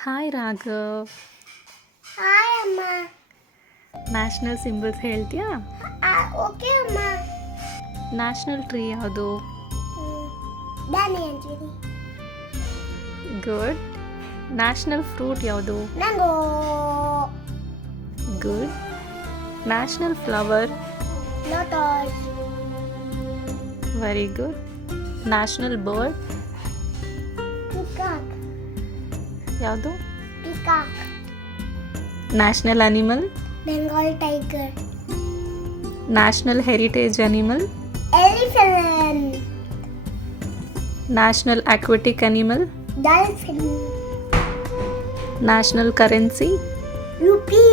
Hi Raghav. Hi ಅಮ್ಮ. National symbols ಹೇಳ್ತೀಯಾ? Okay ಅಮ್ಮ. ನ್ಯಾಷನಲ್ ಟ್ರೀ ಯಾವುದು? Banyan tree. Good. National fruit ಯಾವುದು? Mango. Good. National flower? Lotus. Very good. National bird peacock. ಯಾವುದು? Peacock. National animal? Bengal tiger. National heritage animal? Elephant. National aquatic animal? Dolphin. National currency? Rupee.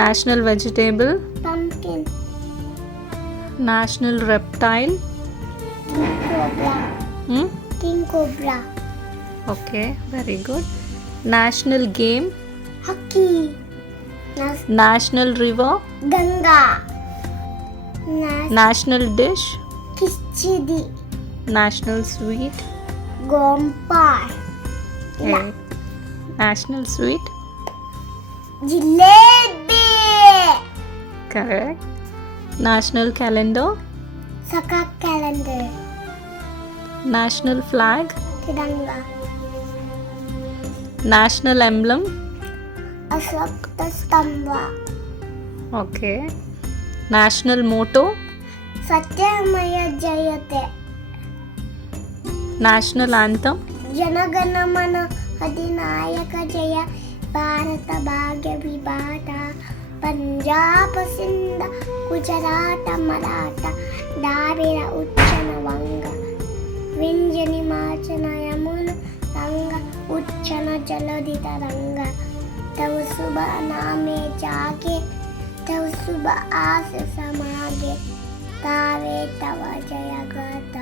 National vegetable? Pumpkin. National reptile? King cobra. King cobra. Okay, very good. National game? Hockey. National river? Ganga. National dish? Khichdi. National sweet? ಗೋಂಪಾಲ್. National sweet? Jalebi. Correct. National calendar? Saka calendar. National flag? Tiranga. National emblem? Ashoka Stambh. Okay. National motto? Satyameva Jayate. National anthem? Jana Gana Mana ಅಧಿನಾಯಕ ಜಯ ಭಾರತ ಭಾಗ್ಯ ವಿಭಾಟ ಪಂಜಾಬ ಸಿಂಧ ಗುಜರಾಟ ಮರಾಠ ದ್ರಾವಿಡ ಉಚ್ಚನ ವಂಗ ವಿಂಜನಿ ಮಾಚನ ಯಮುನ ರಂಗ ಉಚ್ಚನ ಜಲಧಿ ತರಂಗ ತವ ಶುಭ ನಾಮೆ ಜಾಗೆ ತವ ಶುಭ ಆಸೆ ಸಮಾಗೆ ತಾವೇ ತವ ಜಯ ಗಾತ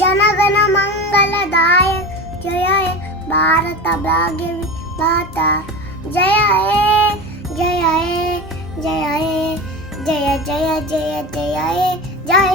ಜನಗಣ ಮಂಗಲದಾಯ ಜಯ ಹೇ ಭಾರತ ಭಾಗ್ಯ ವಿಧಾತ ಜಯ ಹೇ ಜಯ ಹೇ ಜಯ ಹೇ ಜಯ ಜಯ ಜಯ ಜಯ ಹೇ ಜಯ